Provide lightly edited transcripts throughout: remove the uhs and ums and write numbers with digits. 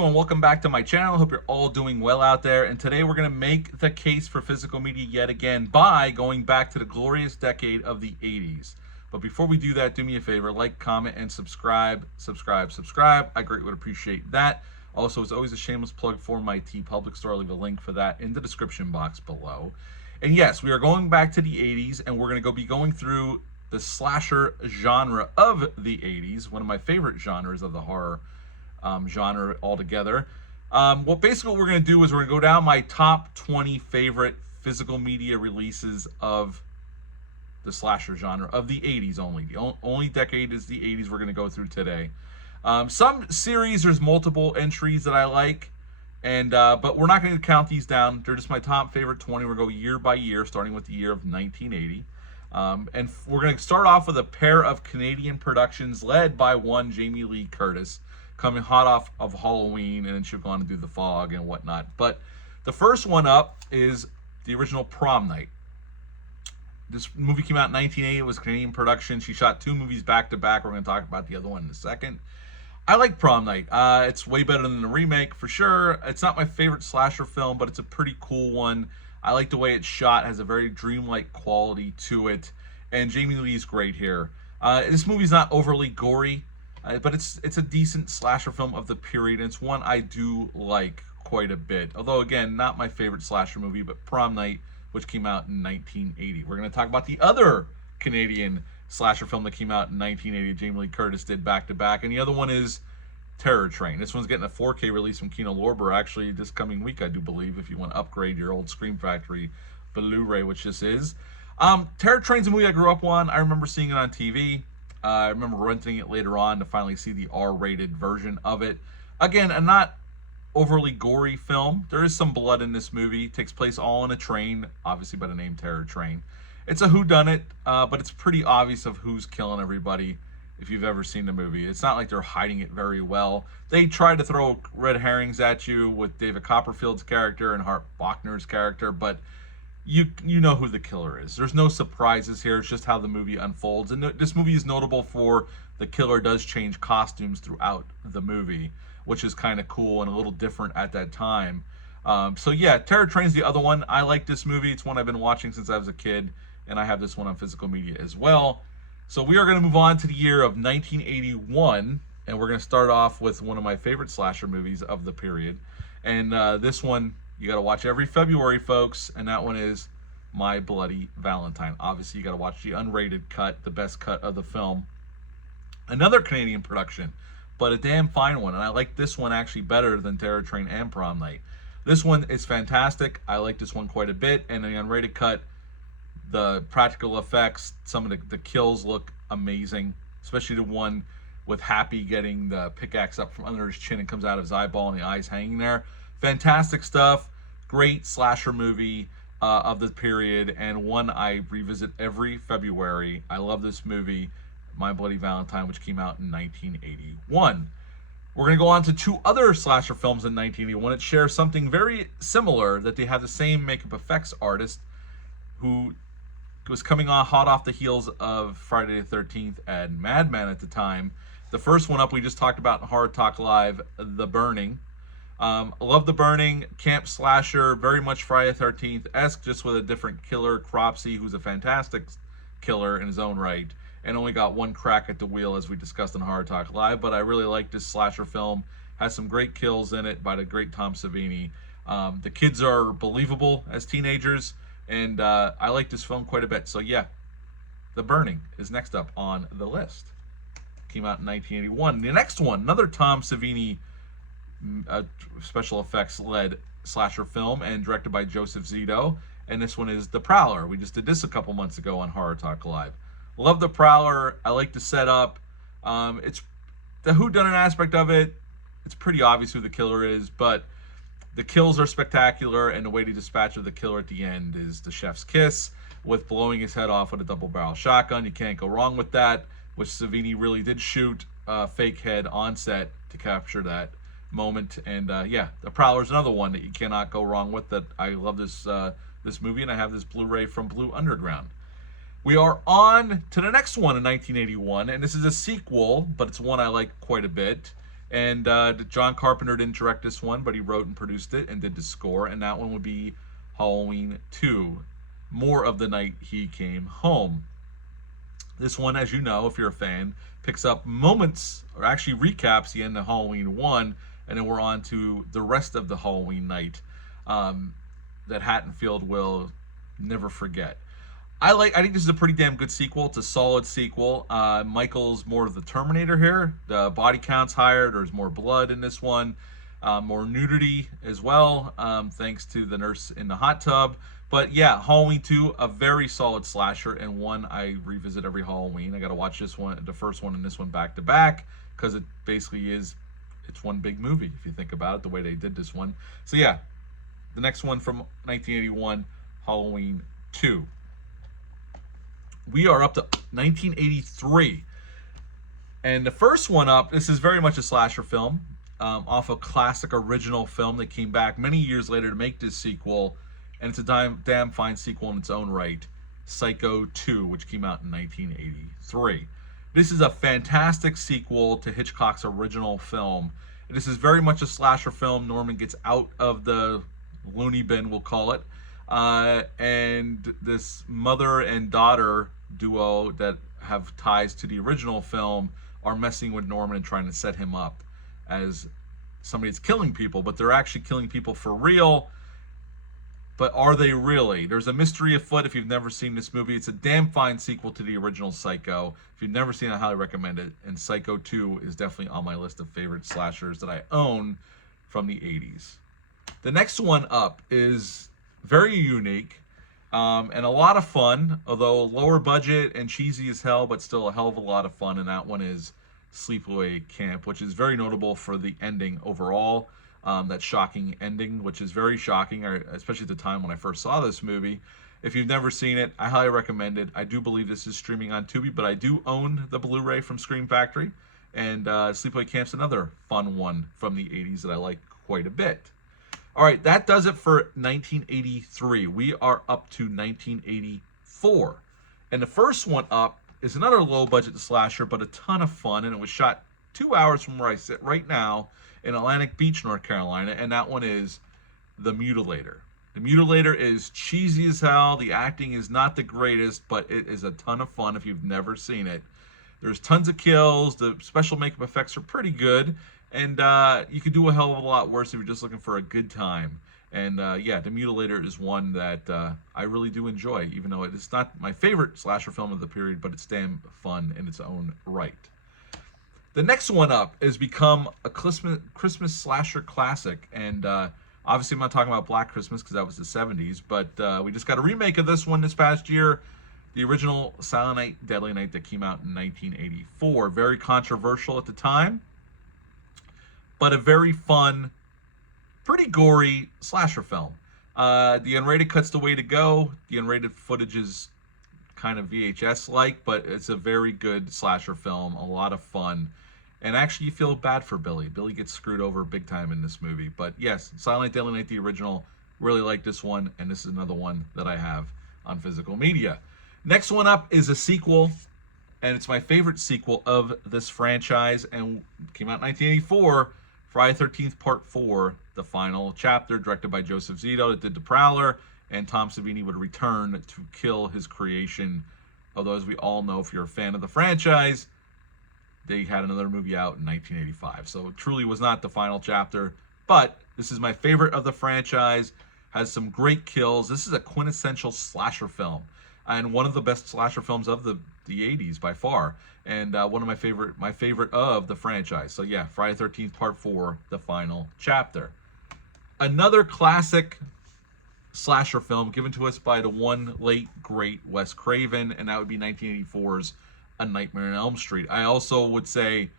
everyone, welcome back to my channel. Hope you're all doing well out there. And today we're going to make the case for physical media yet again by going back to the glorious decade of the 80s. But before we do that, do me a favor, like, comment, and subscribe. I greatly would appreciate that. Also, as always, a shameless plug for my TeePublic store. I'll leave a link for that in the description box below. And yes, we are going back to the 80s, and we're going to be going through the slasher genre of the 80s, one of my favorite genres of the horror genre altogether. What we're going to do is we're going to go down my top 20 favorite physical media releases of the slasher genre of the 80s only. The only decade is the 80s we're going to go through today. Some series, there's multiple entries that I like, and but we're not going to count these down. They're just my top favorite 20. We're going to go year by year, starting with the year of 1980. And we're going to start off with a pair of Canadian productions led by one Jamie Lee Curtis, coming hot off of Halloween, and then she'll go on to do The Fog and whatnot. But the first one up is the original Prom Night. This movie came out in 1980. It was a Canadian production. She shot two movies back to back. We're going to talk about the other one in a second. I like Prom Night. It's way better than the remake, for sure. It's not my favorite slasher film, but it's a pretty cool one. I like the way it's shot. It has a very dreamlike quality to it. And Jamie Lee's great here. This movie's not overly gory, but it's a decent slasher film of the period, and it's one I do like quite a bit. Although, again, not my favorite slasher movie, but Prom Night, which came out in 1980. We're going to talk about the other Canadian slasher film that came out in 1980. Jamie Lee Curtis did back-to-back, and the other one is Terror Train. This one's getting a 4K release from Kino Lorber, actually, this coming week, I do believe, if you want to upgrade your old Scream Factory Blu-ray, which this is. Terror Train's a movie I grew up on. I remember seeing it on TV. I remember renting it later on to finally see the R-rated version of it. Again, a not overly gory film. There is some blood in this movie. It takes place all on a train, obviously by the name Terror Train. It's a whodunit, but it's pretty obvious of who's killing everybody if you've ever seen the movie. It's not like they're hiding it very well. They try to throw red herrings at you with David Copperfield's character and Hart Bochner's character, but you know who the killer is. There's no surprises here. It's just how the movie unfolds. And this movie is notable for the killer does change costumes throughout the movie, which is kind of cool and a little different at that time. So yeah, Terror Train's the other one. I like this movie. It's one I've been watching since I was a kid, and I have this one on physical media as well. So we are going to move on to the year of 1981, and we're going to start off with one of my favorite slasher movies of the period. And this one, you got to watch every February, folks, and that one is My Bloody Valentine. Obviously, you got to watch the unrated cut, the best cut of the film. Another Canadian production, but a damn fine one, and I like this one actually better than Terror Train and Prom Night. This one is fantastic. I like this one quite a bit, and the unrated cut, the practical effects, some of the kills look amazing, especially the one with Happy getting the pickaxe up from under his chin and comes out of his eyeball and the eyes hanging there. Fantastic stuff. Great slasher movie of the period, and one I revisit every February. I love this movie, My Bloody Valentine, which came out in 1981. We're going to go on to two other slasher films in 1981 that share something very similar, that they have the same makeup effects artist who was coming on hot off the heels of Friday the 13th and Madman at the time. The first one up we just talked about in Horror Talk Live, The Burning. I love The Burning, camp slasher, very much Friday the 13th-esque, just with a different killer, Cropsey, who's a fantastic killer in his own right, and only got one crack at the wheel, as we discussed in Horror Talk Live. But I really like this slasher film. Has some great kills in it by the great Tom Savini. The kids are believable as teenagers, and I like this film quite a bit. So yeah, The Burning is next up on the list. Came out in 1981. The next one, another Tom Savini special effects led slasher film and directed by Joseph Zito, and this one is The Prowler. We just did this a couple months ago on Horror Talk Live. Love The Prowler. I like the setup. It's the whodunit aspect of it. It's pretty obvious who the killer is, but the kills are spectacular, and the way to dispatch of the killer at the end is the chef's kiss with blowing his head off with a double-barrel shotgun. You can't go wrong with that, which Savini really did shoot a fake head on set to capture that moment. And yeah, The Prowler's another one that you cannot go wrong with. That I love this this movie, and I have this Blu-ray from Blue Underground. We are on to the next one in 1981, and this is a sequel, but it's one I like quite a bit. And John Carpenter didn't direct this one, but he wrote and produced it and did the score. And that one would be Halloween 2, More of the Night He Came Home. This one, as you know, if you're a fan, picks up moments, or actually recaps the end of Halloween 1, and then we're on to the rest of the Halloween night that Haddonfield will never forget. I think this is a pretty damn good sequel. It's a solid sequel. Michael's more of the Terminator here. The body count's higher. There's more blood in this one. More nudity as well, thanks to the nurse in the hot tub. But yeah, Halloween 2, a very solid slasher, and one I revisit every Halloween. I got to watch this one, the first one and this one back to back, because it basically is, it's one big movie if you think about it, the way they did this one. So yeah, the next one from 1981, Halloween 2. We are up to 1983. And the first one up, this is very much a slasher film, off a classic original film that came back many years later to make this sequel. And it's a damn fine sequel in its own right, Psycho 2, which came out in 1983. This is a fantastic sequel to Hitchcock's original film. And this is very much a slasher film. Norman gets out of the loony bin, we'll call it. And this mother and daughter duo that have ties to the original film are messing with Norman and trying to set him up as somebody that's killing people, but they're actually killing people for real. But are they really? There's a mystery afoot if you've never seen this movie. It's a damn fine sequel to the original Psycho. If you've never seen it, I highly recommend it. And Psycho 2 is definitely on my list of favorite slashers that I own from the 80s. The next one up is very unique and a lot of fun, although lower budget and cheesy as hell, but still a hell of a lot of fun. And that one is Sleepaway Camp, which is very notable for the ending overall. That shocking ending, which is very shocking, especially at the time when I first saw this movie. If you've never seen it, I highly recommend it. I do believe this is streaming on Tubi, but I do own the Blu-ray from Scream Factory. And Sleepaway Camp's another fun one from the 80s that I like quite a bit. All right, that does it for 1983. We are up to 1984. And the first one up is another low-budget slasher, but a ton of fun, and it was shot 2 hours from where I sit right now in Atlantic Beach, North Carolina, and that one is The Mutilator. The Mutilator is cheesy as hell. The acting is not the greatest, but it is a ton of fun if you've never seen it. There's tons of kills. The special makeup effects are pretty good, and you could do a hell of a lot worse if you're just looking for a good time. And yeah, The Mutilator is one that I really do enjoy, even though it's not my favorite slasher film of the period, but it's damn fun in its own right. The next one up has become a Christmas slasher classic, and obviously I'm not talking about Black Christmas because that was the 70s, but we just got a remake of this one this past year, the original Silent Night, Deadly Night that came out in 1984. Very controversial at the time, but a very fun, pretty gory slasher film. The unrated cut's the way to go. The unrated footage is kind of VHS-like, but it's a very good slasher film, a lot of fun. And actually, you feel bad for Billy. Billy gets screwed over big time in this movie. But yes, Silent Night, Deadly Night, the original. Really like this one, and this is another one that I have on physical media. Next one up is a sequel, and it's my favorite sequel of this franchise, and came out in 1984, Friday the 13th Part 4, the final chapter, directed by Joseph Zito, that did The Prowler, and Tom Savini would return to kill his creation. Although, as we all know, if you're a fan of the franchise, they had another movie out in 1985. So it truly was not the final chapter, but this is my favorite of the franchise. Has some great kills. This is a quintessential slasher film, and one of the best slasher films of the 80s by far, and one of my favorite of the franchise. So yeah, Friday the 13th Part 4, the final chapter. Another classic slasher film given to us by the one late great Wes Craven, and that would be 1984's A Nightmare on Elm Street. I also would say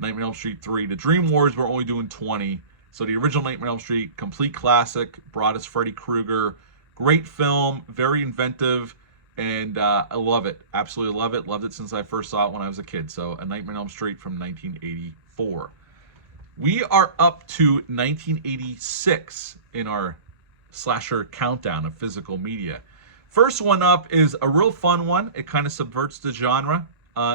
Nightmare on Elm Street 3. The Dream Wars were only doing 20, so the original Nightmare on Elm Street, complete classic, brought us Freddy Krueger. Great film, very inventive, and I love it. Absolutely love it. Loved it since I first saw it when I was a kid. So A Nightmare on Elm Street from 1984. We are up to 1986 in our slasher countdown of physical media. First one up is a real fun one. It kind of subverts the genre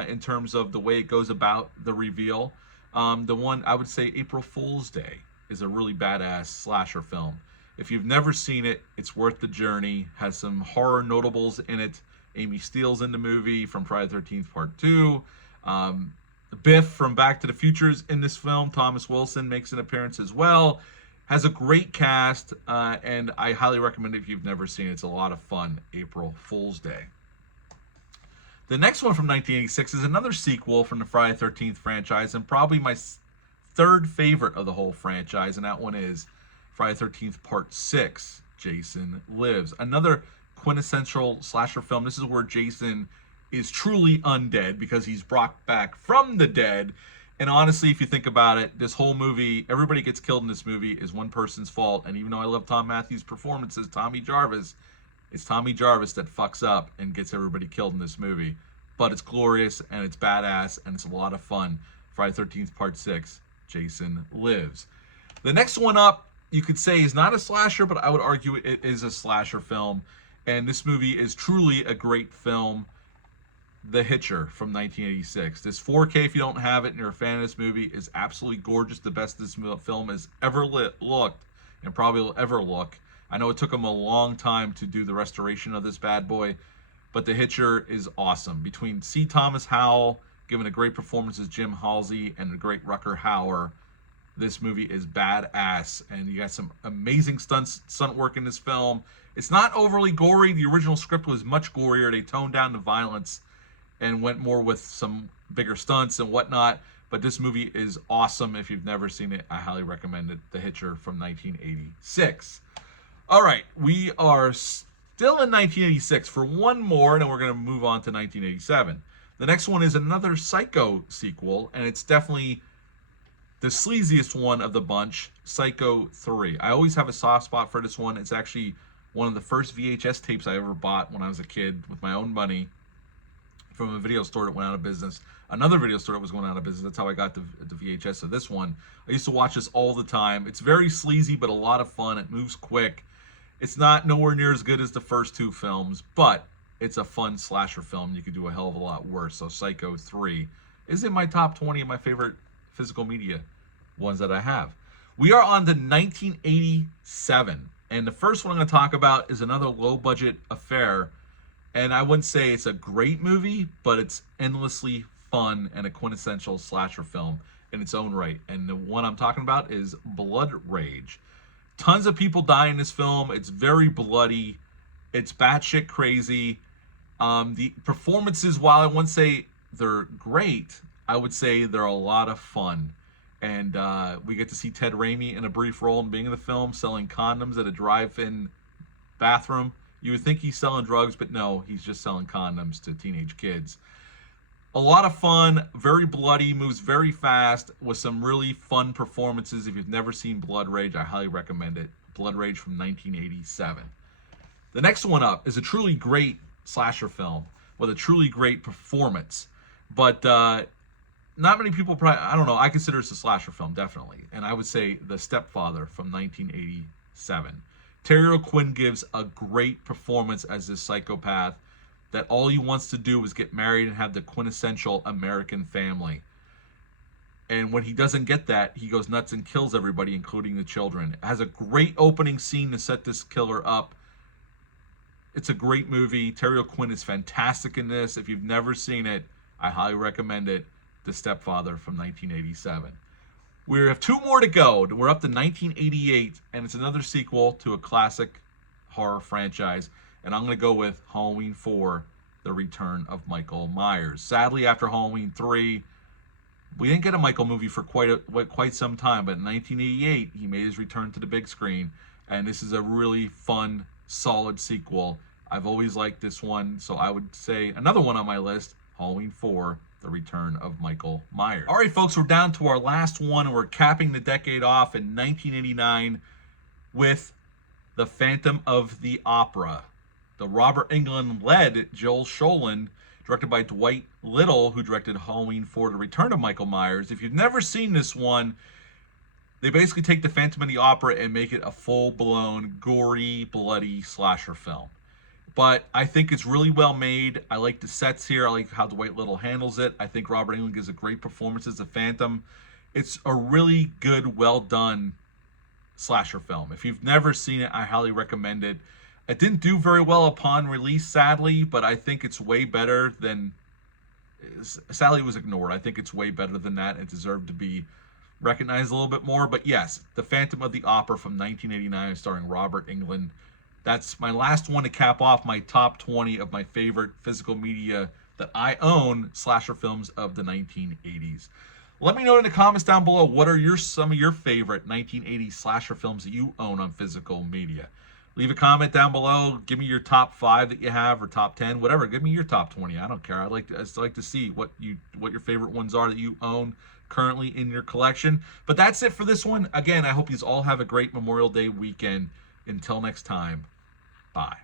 in terms of the way it goes about the reveal. The one I would say April Fool's Day is a really badass slasher film. If you've never seen it, it's worth the journey. Has some horror notables in it. Amy Steele's in the movie from Friday the 13th Part 2. Biff from Back to the Future is in this film. Thomas Wilson makes an appearance as well. Has a great cast, and I highly recommend it if you've never seen it. It's a lot of fun. April Fool's Day. The next one from 1986 is another sequel from the Friday the 13th franchise, and probably my third favorite of the whole franchise, and that one is Friday the 13th Part 6, Jason Lives. Another quintessential slasher film. This is where Jason is truly undead because he's brought back from the dead. And honestly, if you think about it, this whole movie, everybody gets killed in this movie is one person's fault. And even though I love Tom Matthews' performance as Tommy Jarvis, it's Tommy Jarvis that fucks up and gets everybody killed in this movie. But it's glorious and it's badass and it's a lot of fun. Friday the 13th Part 6, Jason Lives. The next one up, you could say, is not a slasher, but I would argue it is a slasher film. And this movie is truly a great film. The Hitcher from 1986. This 4K, if you don't have it and you're a fan of this movie, is absolutely gorgeous. The best this film has ever looked and probably will ever look. I know it took them a long time to do the restoration of this bad boy, but The Hitcher is awesome. Between C. Thomas Howell giving a great performance as Jim Halsey and the great Rucker Hauer, this movie is badass, and you got some amazing stunt work in this film. It's not overly gory. The original script was much gorier. They toned down the violence and went more with some bigger stunts and whatnot. But this movie is awesome. If you've never seen it, I highly recommend it. The Hitcher from 1986. All right, we are still in 1986 for one more, and then we're going to move on to 1987. The next one is another Psycho sequel, and it's definitely the sleaziest one of the bunch, Psycho 3. I always have a soft spot for this one. It's actually one of the first VHS tapes I ever bought when I was a kid with my own money, from a video store that went out of business. Another video store that was going out of business. That's how I got the VHS of this one. I used to watch this all the time. It's very sleazy, but a lot of fun. It moves quick. It's not nowhere near as good as the first two films, but it's a fun slasher film. You could do a hell of a lot worse. So Psycho 3 is in my top 20 of my favorite physical media ones that I have. We are on to 1987. And the first one I'm going to talk about is another low-budget affair. And I wouldn't say it's a great movie, but it's endlessly fun and a quintessential slasher film in its own right. And the one I'm talking about is Blood Rage. Tons of people die in this film. It's very bloody. It's batshit crazy. The performances, while I wouldn't say they're great, I would say they're a lot of fun. And we get to see Ted Raimi in a brief role in being in the film, selling condoms at a drive-in bathroom. You would think he's selling drugs, but no, he's just selling condoms to teenage kids. A lot of fun, very bloody, moves very fast, with some really fun performances. If you've never seen Blood Rage, I highly recommend it. Blood Rage from 1987. The next one up is a truly great slasher film with a truly great performance. But not many people probably, I don't know, I consider this a slasher film, definitely. And I would say The Stepfather from 1987. Terry O'Quinn gives a great performance as this psychopath that all he wants to do is get married and have the quintessential American family. And when he doesn't get that, he goes nuts and kills everybody, including the children. It has a great opening scene to set this killer up. It's a great movie. Terry O'Quinn is fantastic in this. If you've never seen it, I highly recommend it. The Stepfather from 1987. We have two more to go. We're up to 1988, and it's another sequel to a classic horror franchise. And I'm going to go with Halloween 4, The Return of Michael Myers. Sadly, after Halloween 3, we didn't get a Michael movie for quite some time. But in 1988, he made his return to the big screen. And this is a really fun, solid sequel. I've always liked this one. So I would say another one on my list, Halloween 4, The Return of Michael Myers. All right, folks, we're down to our last one, and we're capping the decade off in 1989 with The Phantom of the Opera. The Robert Englund-led Joel Sholin, directed by Dwight Little, who directed Halloween 4, The Return of Michael Myers. If you've never seen this one, they basically take The Phantom of the Opera and make it a full-blown, gory, bloody slasher film. But I think it's really well made. I like the sets here. I like how Dwight Little handles it. I think Robert Englund gives a great performance as the Phantom. It's a really good, well done slasher film. If you've never seen it, I highly recommend it. It didn't do very well upon release, sadly, but I think it's way better than. Sadly, it was ignored. I think it's way better than that. It deserved to be recognized a little bit more. But yes, The Phantom of the Opera from 1989, starring Robert Englund. That's my last one to cap off my top 20 of my favorite physical media that I own slasher films of the 1980s. Let me know in the comments down below, what are some of your favorite 1980s slasher films that you own on physical media. Leave a comment down below. Give me your top 5 that you have, or top 10, whatever. Give me your top 20. I don't care. I'd like to see what your favorite ones are that you own currently in your collection. But that's it for this one. Again, I hope you all have a great Memorial Day weekend. Until next time, bye.